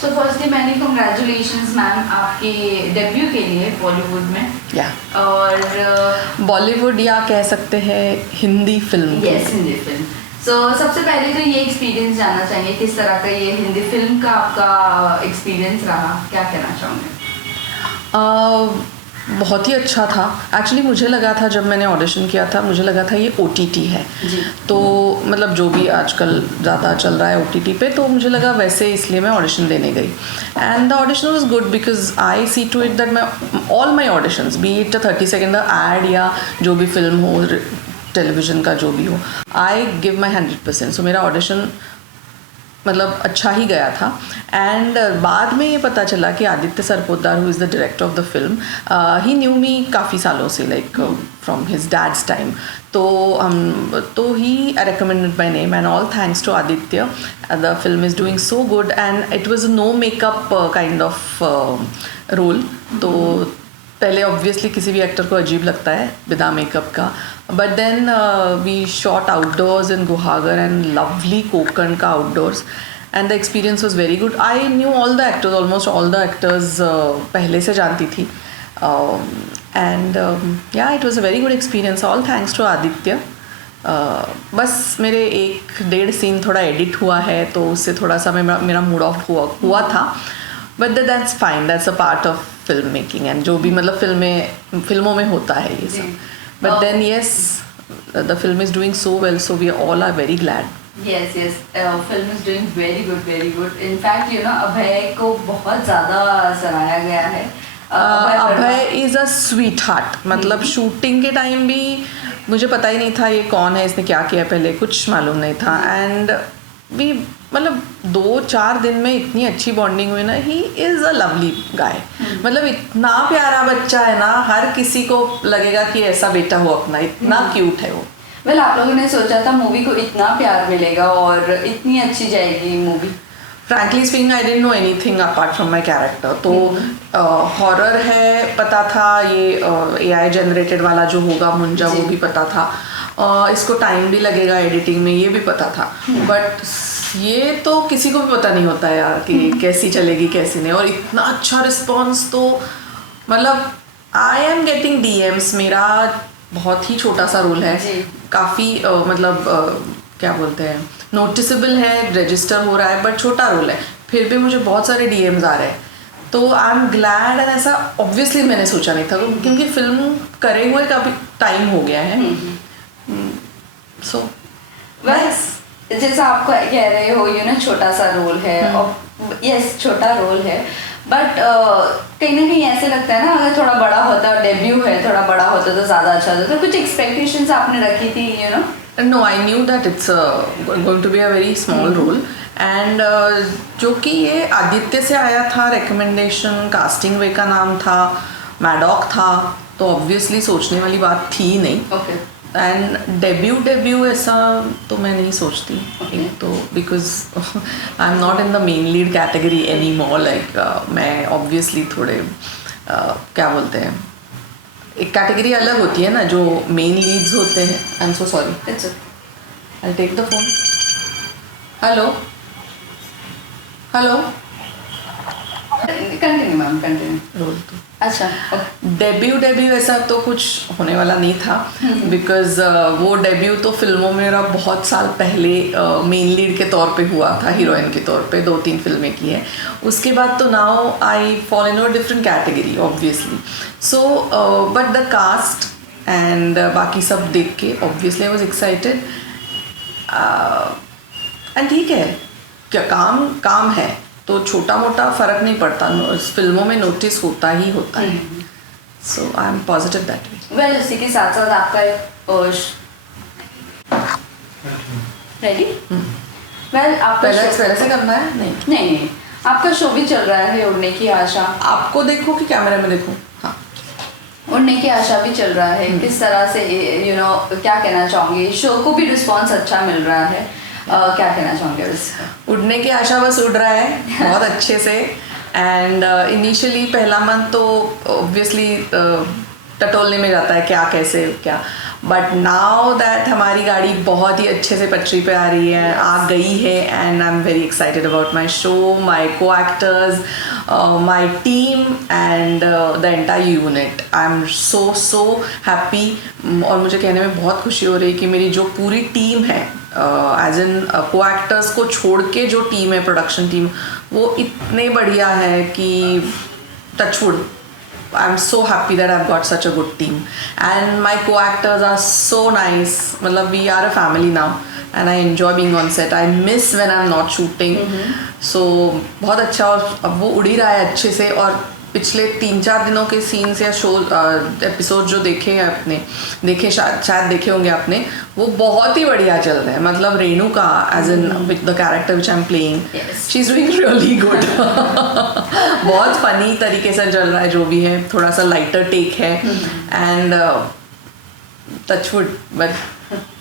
So firstly मैंने congratulations ma'am आपके debut के लिए बॉलीवुड में। और बॉलीवुड या कह सकते हैं Hindi film. Yes, Hindi film. So सबसे पहले तो ये एक्सपीरियंस जानना चाहेंगे, किस तरह का ये हिंदी फिल्म का आपका एक्सपीरियंस रहा, क्या कहना चाहोगे? बहुत ही अच्छा था। एक्चुअली मुझे लगा था जब मैंने ऑडिशन किया था, मुझे लगा था ये OTT है जी। तो मतलब जो भी आजकल ज़्यादा चल रहा है OTT पे, तो मुझे लगा वैसे, इसलिए मैं ऑडिशन देने गई। And the audition was good because I see to it that मैं all my auditions, be it 30 second ad या जो भी फिल्म हो, टेलीविज़न का जो भी हो, आई गिव माई 100%। सो मेरा ऑडिशन मतलब अच्छा ही गया था। एंड बाद में ये पता चला कि Aditya Sarpotdar, who is the director of the film, he knew me काफ़ी सालों से, like from his dad's time. तो he recommended my name and all thanks to Aditya. The film is doing so good and it was no makeup kind of role. तो पहले obviously किसी भी actor को अजीब लगता है बिना मेकअप का, but then we shot outdoors in Guhagar and lovely Konkan का outdoors and the experience was very good. I knew all the actors, almost all the actors पहले से जानती थी। And yeah it was a very good experience, all thanks to Aditya. बस मेरे 1-1.5 scene थोड़ा edit हुआ है, तो उससे थोड़ा सा मेरा मूड ऑफ हुआ था, but that's fine, that's a part of film making and जो भी मतलब फिल्मों में होता है ये सब। But then yes, the film is doing so well, so we all are very glad. Yes, film is doing very good, very good. In fact, अभय को बहुत ज़्यादा सराहा गया है। अभय इज़ अ स्वीट हार्ट। मतलब शूटिंग के टाइम भी मुझे पता ही नहीं था ये कौन है, इसने क्या किया, पहले कुछ मालूम नहीं था। एंड भी मतलब 2-4 दिन में इतनी अच्छी बॉन्डिंग हुई ना। ही इज़ अ लवली गाय, मतलब इतना प्यारा बच्चा है ना, हर किसी को लगेगा कि ऐसा बेटा हो अपना, इतना क्यूट है वो। वेल, आप लोगों ने सोचा था मूवी को इतना प्यार मिलेगा और इतनी अच्छी जाएगी movie? Frankly speaking, I didn't know anything apart from my character. तो हॉरर है पता था, ये AI जनरेटेड वाला जो होगा मुंजा, वो भी पता था। इसको टाइम भी लगेगा एडिटिंग में, ये भी पता था। बट ये तो किसी को भी पता नहीं होता यार कि कैसी चलेगी कैसी नहीं। और इतना अच्छा रिस्पॉन्स, तो मतलब आई एम गेटिंग DMs। मेरा बहुत ही छोटा सा रोल है, काफ़ी मतलब क्या बोलते हैं, नोटिसेबल है, रजिस्टर हो रहा है, बट छोटा रोल है, फिर भी मुझे बहुत सारे DMs आ रहे हैं। तो आई एम ग्लैड। एंड ऐसा ऑब्वियसली मैंने सोचा नहीं था, क्योंकि फिल्म करे हुए काफ़ी टाइम हो गया है। सो बस जैसा आप कह रहे हो, छोटा सा रोल है, और यस, छोटा रोल है, बट कहीं ना कहीं ऐसे लगता है ना, अगर थोड़ा बड़ा होता, डेब्यू है, थोड़ा बड़ा होता तो ज़्यादा अच्छा होता। तो कुछ एक्सपेक्टेशंस आपने रखी थी? No, I knew that it's going to be a very small role. And जो कि ये आदित्य से आया था रिकमेंडेशन, कास्टिंग वे का नाम था, मैडॉक था, तो ऑब्वियसली सोचने वाली बात थी ही नहीं। ओके। एंड डेब्यू ऐसा तो मैं नहीं सोचती। एक तो because I am not in the main lead category any more. Like मैं ऑब्वियसली थोड़े क्या बोलते हैं, एक कैटेगरी अलग होती है ना जो मेन लीड्स होते हैं। I am so sorry, I take the phone. Hello hello, continue ma'am, continue. Role तो अच्छा, डेब्यू ऐसा तो कुछ होने वाला नहीं था, बिकॉज वो डेब्यू तो फिल्मों में मेरा बहुत साल पहले मेन लीड के तौर पे हुआ था, हीरोइन के तौर पे 2-3 फिल्में की है। उसके बाद तो now I fall in a different category obviously. So but the cast and बाकी सब देख के obviously I was excited. And ठीक है, क्या काम है तो छोटा मोटा फ़र्क नहीं पड़ता, फिल्मों में नोटिस होता ही होता है। So I am positive that way. Well, इसी के साथ साथ आपका रेडी? वेल, आपका पहले से करना है? नहीं, आपका शो भी चल रहा है, उड़ने की आशा। आपको देखो कि कैमरे में देखो? हाँ, उड़ने की आशा भी चल रहा है। किस तरह से क्या कहना चाहोंगे? शो को भी रिस्पॉन्स अच्छा मिल रहा है, क्या कहना चाहोगे उसका? उड़ने की आशा बस उड़ रहा है बहुत अच्छे से। एंड इनिशियली पहला मंथ तो ऑब्वियसली टटोलने में जाता है, क्या कैसे क्या, बट नाउ दैट हमारी गाड़ी बहुत ही अच्छे से पटरी पे आ रही है, आ गई है, and I am very excited about my show, my co actors, my team and the entire unit. I am so happy. और मुझे कहने में बहुत खुशी हो रही है कि मेरी जो पूरी टीम है, एज इन को एक्टर्स को छोड़ के जो टीम है, प्रोडक्शन टीम, वो इतने बढ़िया है कि touchwood, I'm so happy that I've got such a good team, and my co-actors are so nice. मतलब we are a family now, and I enjoy being on set. I miss when I'm not shooting. So बहुत अच्छा. और अब वो उड़ ही रहा है अच्छे से. और पिछले 3-4 दिनों के सीन्स या शो एपिसोड जो देखे हैं आपने, शायद देखे होंगे आपने, वो बहुत ही बढ़िया चल रहे हैं. मतलब रेणु का edge in with the character which I am playing, she is doing really good. बहुत फनी तरीके से चल रहा है जो भी है, थोड़ा सा लाइटर टेक है, and touchwood, but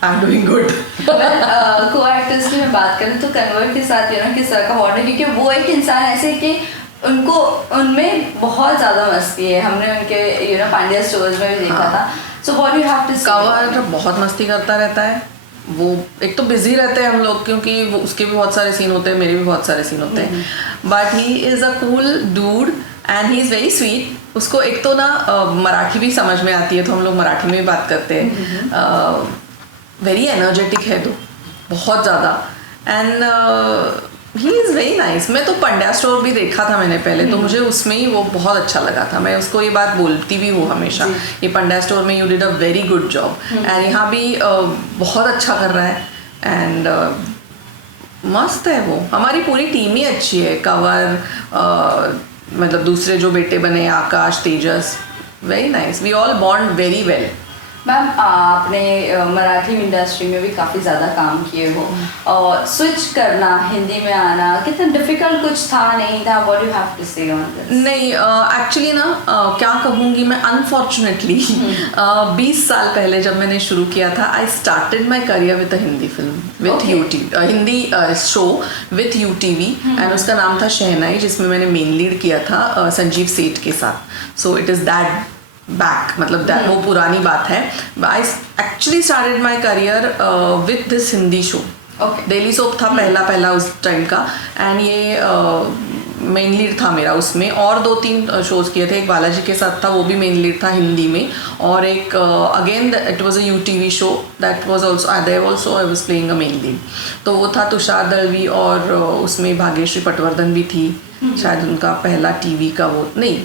I am doing good. को एक्टर्स की मैं बात करूँ तो कन्वर्ट के साथ किस तरह का बॉन्ड है, क्योंकि वो एक इंसान ऐसे कि उनमें बहुत ज़्यादा मस्ती है. हमने उनके पांड्या स्टोर्स में भी देखा था. So what you have to say? कवर बहुत मस्ती करता रहता है. वो एक तो बिजी रहते हैं हम लोग, क्योंकि वो उसके भी बहुत सारे सीन होते हैं, मेरे भी बहुत सारे सीन होते हैं, but he is a cool dude and he is very sweet. उसको एक तो ना मराठी भी समझ में आती है, तो हम लोग मराठी में भी बात करते हैं. वेरी एनर्जेटिक है तो बहुत ज़्यादा, and he is very nice. मैं तो पंड्या स्टोर भी देखा था मैंने पहले, तो मुझे उसमें ही वो बहुत अच्छा लगा था. मैं उसको ये बात बोलती भी हूँ हमेशा, ये पंड्या स्टोर में you did a very good job, and यहाँ भी बहुत अच्छा कर रहा है, एंड मस्त है वो. हमारी पूरी टीम ही अच्छी है. कवर, मतलब दूसरे जो बेटे बने, Akash, Tejas, very nice. We all bond very well. Ma'am, आपने मराठी इंडस्ट्री में भी काफ़ी ज़्यादा काम किए हो, और स्विच करना, हिंदी में आना कितना डिफ़िकल्ट कुछ था, नहीं था? व्हाट यू हैव टू से ऑन दिस? नहीं, एक्चुअली ना क्या कहूँगी मैं, अनफॉर्चुनेटली 20 साल पहले जब मैंने शुरू किया था, I started my career with a Hindi film with UTV, Hindi show with UTV, and उसका नाम था शहनाई, जिसमें मैंने मेन लीड किया था संजीव सेठ के साथ. So it is that back, मतलब वो पुरानी बात है. I actually started my career with this Hindi show. Daily soap था पहला उस टाइम का, एंड ये मेन लीड था मेरा उसमें. और 2-3 शोज़ किए थे. एक बालाजी के साथ था, वो भी मेन लीड था हिंदी में, और एक again it was a UTV show that was also there, also I was playing a main lead. तो वो था तुषार दलवी, और उसमें भाग्यश्री पटवर्धन भी थी. शायद उनका पहला टीवी का वो नहीं,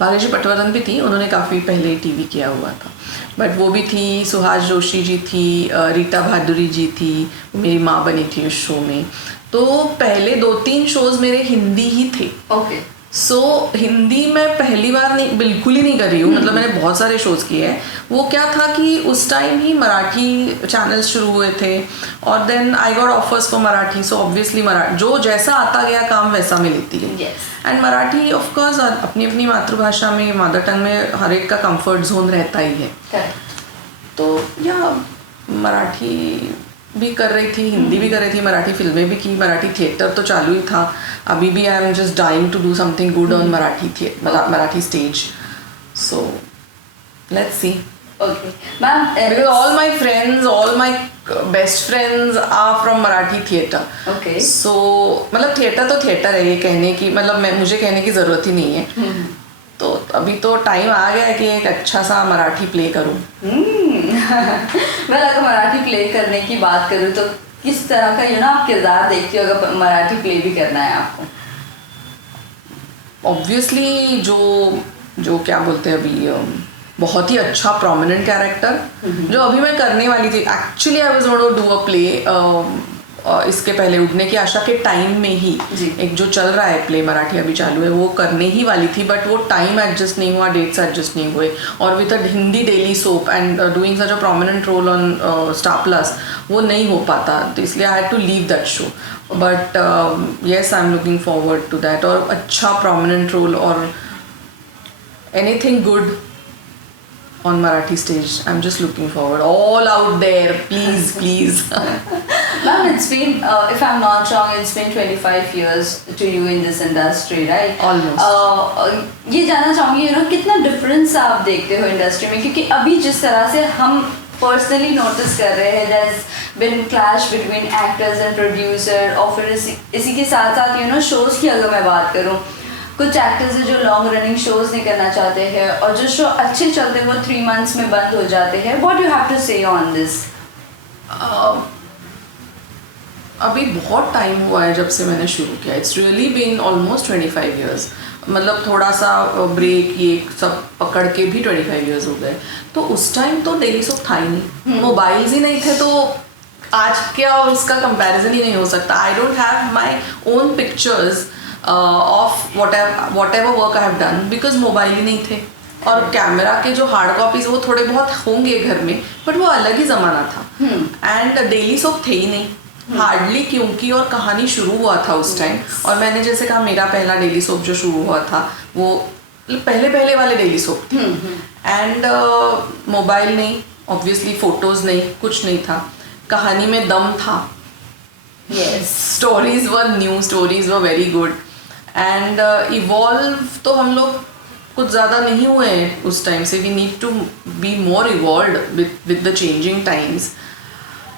भाग्यश्री पटवर्धन भी थी, उन्होंने काफ़ी पहले टीवी किया हुआ था, बट वो भी थी. सुहास जोशी जी थी, रीता भादुरी जी थी, मेरी माँ बनी थी उस शो में. तो पहले 2-3 शोज़ मेरे हिंदी ही थे. ओके. सो हिंदी मैं पहली बार नहीं, बिल्कुल ही नहीं कर रही हूँ. मतलब मैंने बहुत सारे शोज़ किए हैं. वो क्या था कि उस टाइम ही मराठी चैनल्स शुरू हुए थे, और then I got offers for Marathi. So obviously जो जैसा आता गया काम वैसा मैं लेती गई. एंड मराठी ऑफ कोर्स अपनी अपनी मातृभाषा में, मदर टंग में हर एक का कंफर्ट जोन रहता ही है. तो या मराठी भी कर रही थी, हिंदी भी कर रही थी, मराठी फिल्में भी की, मराठी थिएटर तो चालू ही था. अभी भी I am just dying to do something good on Marathi stage. So let's see. Okay, ma'am. Because all my friends, all my best friends are from Marathi theatre. Okay. So मतलब थिएटर तो theatre है, ये कहने की मतलब मुझे कहने की ज़रूरत ही नहीं है. तो अभी तो टाइम आ गया है कि एक अच्छा सा मराठी प्ले करूँ. मैं अगर मराठी प्ले करने की बात करूँ तो किस तरह का आप किरदार देखती हो अगर मराठी प्ले भी करना है आपको? ऑब्वियसली जो क्या बोलते हैं अभी, बहुत ही अच्छा प्रोमिनेंट कैरेक्टर जो अभी मैं करने वाली थी. Actually I was going to do a play इसके पहले उड़ने की आशा के टाइम में ही एक जो चल रहा है प्ले मराठी अभी चालू है, वो करने ही वाली थी, बट वो टाइम एडजस्ट नहीं हुआ, डेट्स एडजस्ट नहीं हुए. और with a Hindi daily soap and doing such a prominent role on star plus, वो नहीं हो पाता, तो इसलिए I had to leave that show. But yes, I am looking forward to that. और अच्छा प्रोमिनेंट रोल और anything good on Marathi stage. I'm just looking forward. All out there, please. Ma'am, it's been, if I'm not wrong, it's been 25 years to you in this industry, right? Almost. ये जानना चाहूँगी कितना difference आप देखते हो industry में, क्योंकि अभी जिस तरह से हम पर्सनली नोटिस कर रहे हैं there's been clash between actors and producer, और फिर इसी के साथ साथ शोज़ की अगर मैं बात करूँ, कुछ एक्टर्स हैं जो लॉन्ग रनिंग शोज़ नहीं करना चाहते हैं और जो शो अच्छे चलते हैं वो 3 months में बंद हो जाते हैं. What you have to say on this? अभी बहुत टाइम हुआ है जब से मैंने शुरू किया. It's really been almost 25 years. मतलब थोड़ा सा ब्रेक ये सब पकड़ के भी 25 years हो गए. तो उस टाइम तो डेली सोप था ही नहीं, मोबाइल्स ही नहीं थे, तो आज क्या उसका कंपैरिजन ही नहीं हो सकता. I don't have my own pictures of whatever work I have done because mobile ही नहीं थे. और कैमरा के जो हार्ड कॉपीज वो थोड़े बहुत होंगे घर में, बट वो अलग ही ज़माना था. एंड डेली सोप थे ही नहीं हार्डली, क्योंकि और कहानी शुरू हुआ था उस टाइम. और मैंने जैसे कहा मेरा पहला डेली सोप जो शुरू हुआ था वो पहले वाले डेली सोप थे. एंड मोबाइल नहीं, ऑब्वियसली फोटोज नहीं, कुछ नहीं था. कहानी में दम था. Stories were new, stories were very good. And evolve तो हम लोग कुछ ज़्यादा नहीं हुए हैं उस टाइम से. We need to be more evolved with the changing times.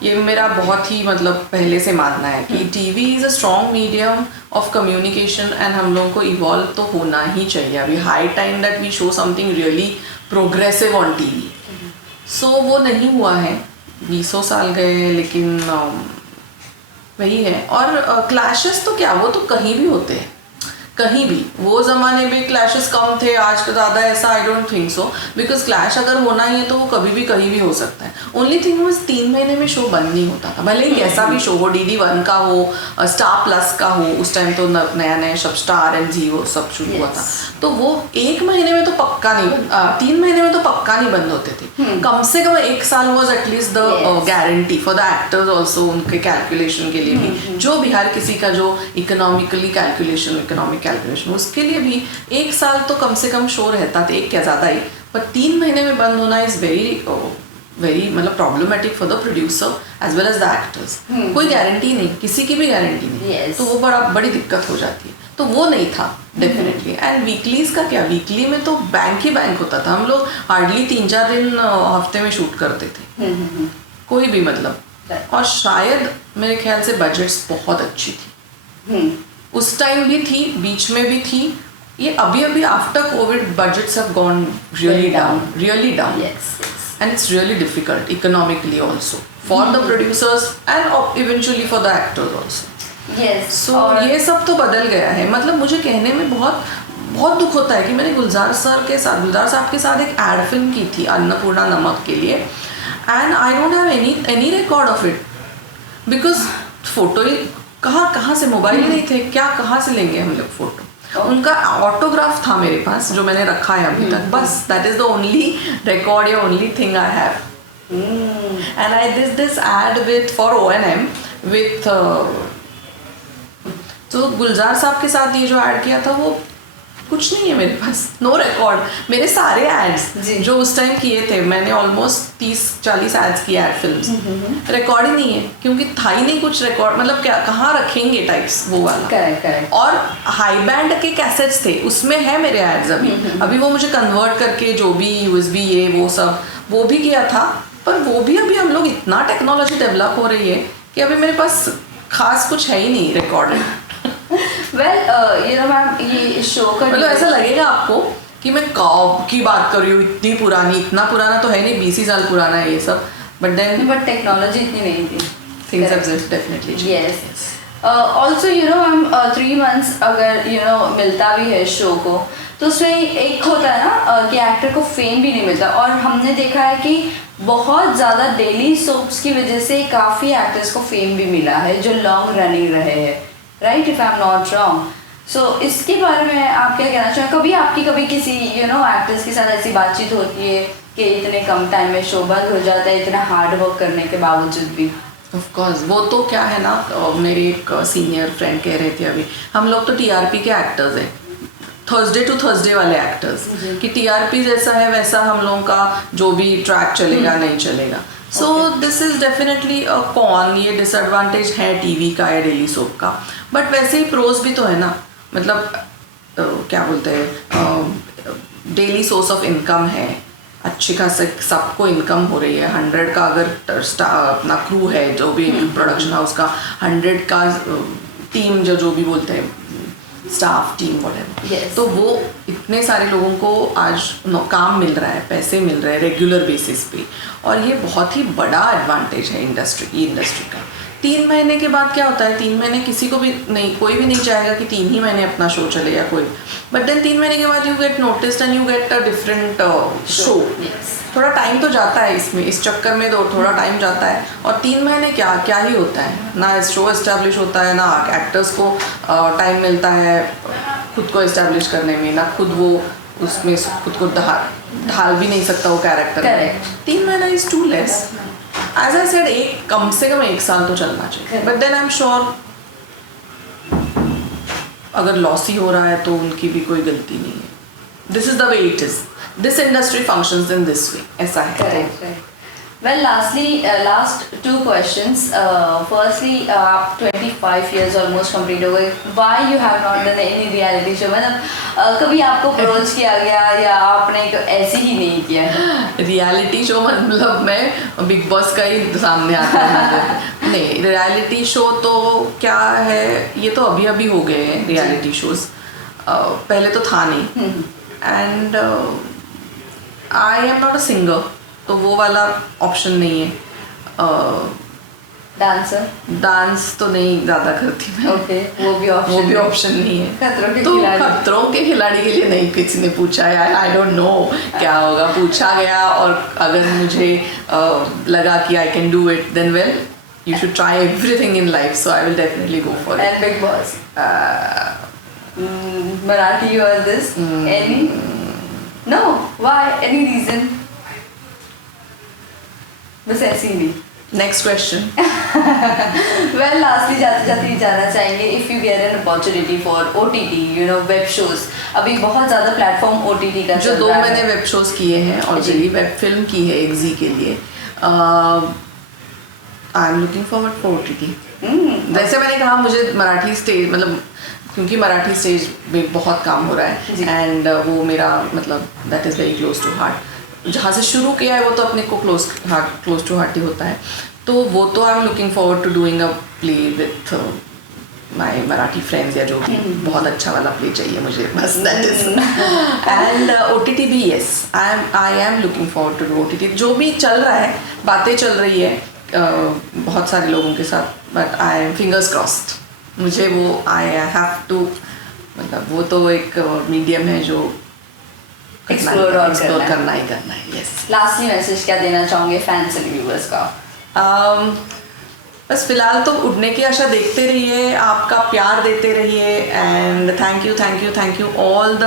ये मेरा बहुत ही मतलब पहले से मानना है कि TV is a strong medium of communication and हम लोगों को इवॉल्व तो होना ही चाहिए. अभी high time that we show something really progressive on TV. So वो नहीं हुआ है. 20 साल गए, लेकिन वही है. और क्लैशेस तो क्या, वो तो कहीं भी होते हैं, कहीं भी. वो ज़माने में क्लैशेस कम थे, आज का ज़्यादा ऐसा I don't think so. Because clash अगर होना ही है तो वो कभी भी कहीं भी हो सकता है. ओनली थिंग बस 3 महीने में शो बंद नहीं होता था, भले ही कैसा भी शो हो, DD1 का हो, स्टार प्लस का हो. उस टाइम तो नया नया सब स्टार एंड जियो सब शुरू हुआ था. तो वो 1 महीने में तो पक्का नहीं, 3 महीने में तो पक्का नहीं बंद होते थे. कम से कम 1 साल was at least the guarantee for the actors also, उनके कैलकुलेशन के लिए भी. जो भी हर किसी का जो इकोनॉमिक कैलकुलेशन, उसके लिए भी 1 साल तो कम से कम शो रहता था. 1 क्या ज़्यादा ही, पर 3 महीने में बंद होना इज़ वेरी मतलब problematic for the producer as well as the actors. कोई गारंटी नहीं, किसी की भी गारंटी नहीं. तो वो बड़ी दिक्कत हो जाती है. तो वो नहीं था डेफिनेटली. एंड वीकलीज का क्या, वीकली में तो बैंक ही बैंक होता था. हम लोग हार्डली 3-4 दिन हफ्ते में शूट करते थे, कोई भी मतलब. और शायद मेरे ख्याल से बजट्स बहुत अच्छी थी. उस टाइम भी थी, बीच में भी थी. ये अभी after Covid budgets have gone really down. And it's really difficult economically also for the producers and eventually for the actors also. Yes. So ये सब तो बदल गया है. मतलब मुझे कहने में बहुत दुख होता है कि मैंने गुलजार साहब के साथ एक एड फिल्म की थी अन्नपूर्णा नमक के लिए, and I don't have any record of it because photo ही कहाँ से, मोबाइल नहीं थे क्या, कहाँ से लेंगे हम लोग फोटो. उनका ऑटोग्राफ था मेरे पास जो मैंने रखा है अभी तक, बस. That is the only record या only thing I have. And I did this ad with for O&M with तो गुलजार साहब के साथ ये जो ऐड किया था वो कुछ नहीं है मेरे पास, नो रिकॉर्ड. मेरे सारे एड्स जो उस टाइम किए थे, मैंने ऑलमोस्ट 30-40 एड्स किए एड फिल्म, रिकॉर्ड ही नहीं है क्योंकि था ही नहीं कुछ रिकॉर्ड. मतलब क्या, कहाँ रखेंगे टाइप्स वो वाला. करेक्ट. और हाई बैंड के कैसेट्स थे, उसमें है मेरे एड्स अभी वो मुझे कन्वर्ट करके जो भी USB ये वो सब वो भी किया था. पर वो भी अभी हम लोग इतना टेक्नोलॉजी डेवलप हो रही है कि अभी मेरे पास खास कुछ है ही नहीं रिकॉर्डेड. मैम ये शो का मतलब ऐसा लगेगा आपको कि मैं कब की बात कर रही हूँ, इतनी पुरानी. इतना पुराना तो है नहीं, 20 साल पुराना है ये सब. बट टेक्नोलॉजी इतनी नहीं थी. Things have definitely changed. Yes. Also ma'am 3 months अगर मिलता भी है शो को, तो उसमें एक होता है ना कि एक्टर को फेम भी नहीं मिलता. और हमने देखा है कि बहुत ज़्यादा डेली सोप्स की वजह से काफ़ी एक्टर्स को फेम भी मिला है जो लॉन्ग रनिंग रहे हैं. Right, if I am not wrong. So इसके बारे में आप क्या कहना चाहें? कभी किसी एक्टर्स के साथ ऐसी बातचीत होती है कि इतने कम टाइम में शो बंद हो जाता है, इतना हार्ड वर्क करने के बावजूद भी? Of course. वो तो क्या है ना, मेरे एक सीनियर फ्रेंड कह रहे थे अभी, हम लोग तो TRP के एक्टर्स हैं, थर्सडे टू थर्सडे वाले एक्टर्स, कि TRP जैसा है वैसा हम लोगों का जो भी ट्रैक चलेगा नहीं चलेगा. So this is definitely a con. ये डिसएडवांटेज है टीवी का या डेली सोप का. बट वैसे ही प्रोज भी तो है ना. मतलब क्या बोलते हैं, डेली सोर्स ऑफ इनकम है. अच्छी खासी सबको इनकम हो रही है, 100 का अगर अपना क्रू है जो भी प्रोडक्शन हाउस का, 100 का टीम जो भी बोलते हैं स्टाफ टीम वगैरह, Yes. तो वो इतने सारे लोगों को आज काम मिल रहा है, पैसे मिल रहे हैं रेगुलर बेसिस पे, और ये बहुत ही बड़ा एडवांटेज है इंडस्ट्री का। 3 महीने के बाद क्या होता है, 3 महीने किसी को भी नहीं, कोई भी नहीं चाहेगा कि 3 ही महीने अपना शो चले या कोई, बट देन 3 महीने के बाद you get noticed and you get a different show. थोड़ा टाइम तो जाता है इसमें, इस चक्कर में तो थोड़ा टाइम जाता है, और 3 महीने क्या ही होता है ना, शो एस्टेब्लिश होता है ना, एक्टर्स को टाइम मिलता है खुद को एस्टेब्लिश करने में, ना खुद वो उसमें खुद को ढाल भी नहीं सकता वो कैरेक्टर। Correct. 3 महीना is too less. As I said, कम से कम 1 साल तो चलना चाहिए, but then I am sure अगर लॉस ही हो रहा है तो उनकी भी कोई गलती नहीं है। This is the way it is, this industry functions in this way, ऐसा है। Correct. Well, lastly, last 2 questions. Firstly, आप 25 years almost complete हो गए. Why you have not done any reality show? मतलब कभी आपको अप्रोच किया गया या आपने ऐसे ही नहीं किया? रियलिटी शो मतलब मैं बिग बॉस का ही सामने आता है। नहीं, रियलिटी शो तो क्या है, ये तो अभी हो गए हैं रियलिटी शोज, पहले तो था नहीं। And I am not a singer, तो वो वाला ऑप्शन नहीं है। डांसर? डांस तो नहीं ज़्यादा करती मैं। ओके, वो भी ऑप्शन नहीं है। खतरों के तो खिलाड़ी? खतरों के खिलाड़ी के लिए नहीं किसी ने पूछा यार, आई डोंट नो क्या होगा। पूछा गया और अगर मुझे लगा कि I can do it, then well you should try everything in life, so I will definitely go for it. And Big Boss? Marathi or this? Any? No? Why? Any reason? बस ऐसे ही नहीं। Next question. Well, lastly जाते जाते जानना चाहेंगे, if you get an opportunity for OTT, web shows, अभी बहुत ज़्यादा प्लेटफॉर्म OTT का जो 2 मैंने वेब शोज किए हैं ऑलरेडी, वेब फिल्म की है एक जी के लिए, आई am looking forward for OTT। जैसे मैंने कहा, मुझे मराठी स्टेज, मतलब क्योंकि मराठी स्टेज में बहुत काम हो रहा है, एंड वो मेरा मतलब that is very close to heart. जहाँ से शुरू किया है वो तो अपने को क्लोज टू हार्ट ही होता है, तो वो तो I am looking forward to doing a play with my Marathi friends, या जो भी बहुत अच्छा वाला प्ले चाहिए मुझे, बस दैट इज। एंड OTT भी, yes, I am looking forward to do OTT। जो भी चल रहा है, बातें चल रही है बहुत सारे लोगों के साथ, but I M fingers crossed. मुझे वो आई हैव टू, मतलब वो तो एक मीडियम है जो एक्सप्लोर करना ही करना है। यस। लास्टली मैसेज क्या देना चाहोगे फैंस एंड व्यूअर्स का? बस फिलहाल तो उड़ने की आशा देखते रहिए, आपका प्यार देते रहिए, and thank you all the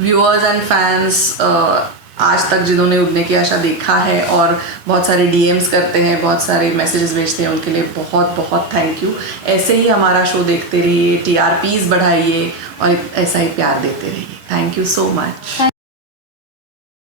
viewers and fans आज तक जिन्होंने उड़ने की आशा देखा है और बहुत सारे DMs करते हैं, बहुत सारे मैसेजेस भेजते हैं, उनके लिए बहुत बहुत थैंक यू। ऐसे ही हमारा शो देखते रहिए, TRPs बढ़ाइए और ऐसा ही प्यार देते रहिए। Thank you so much.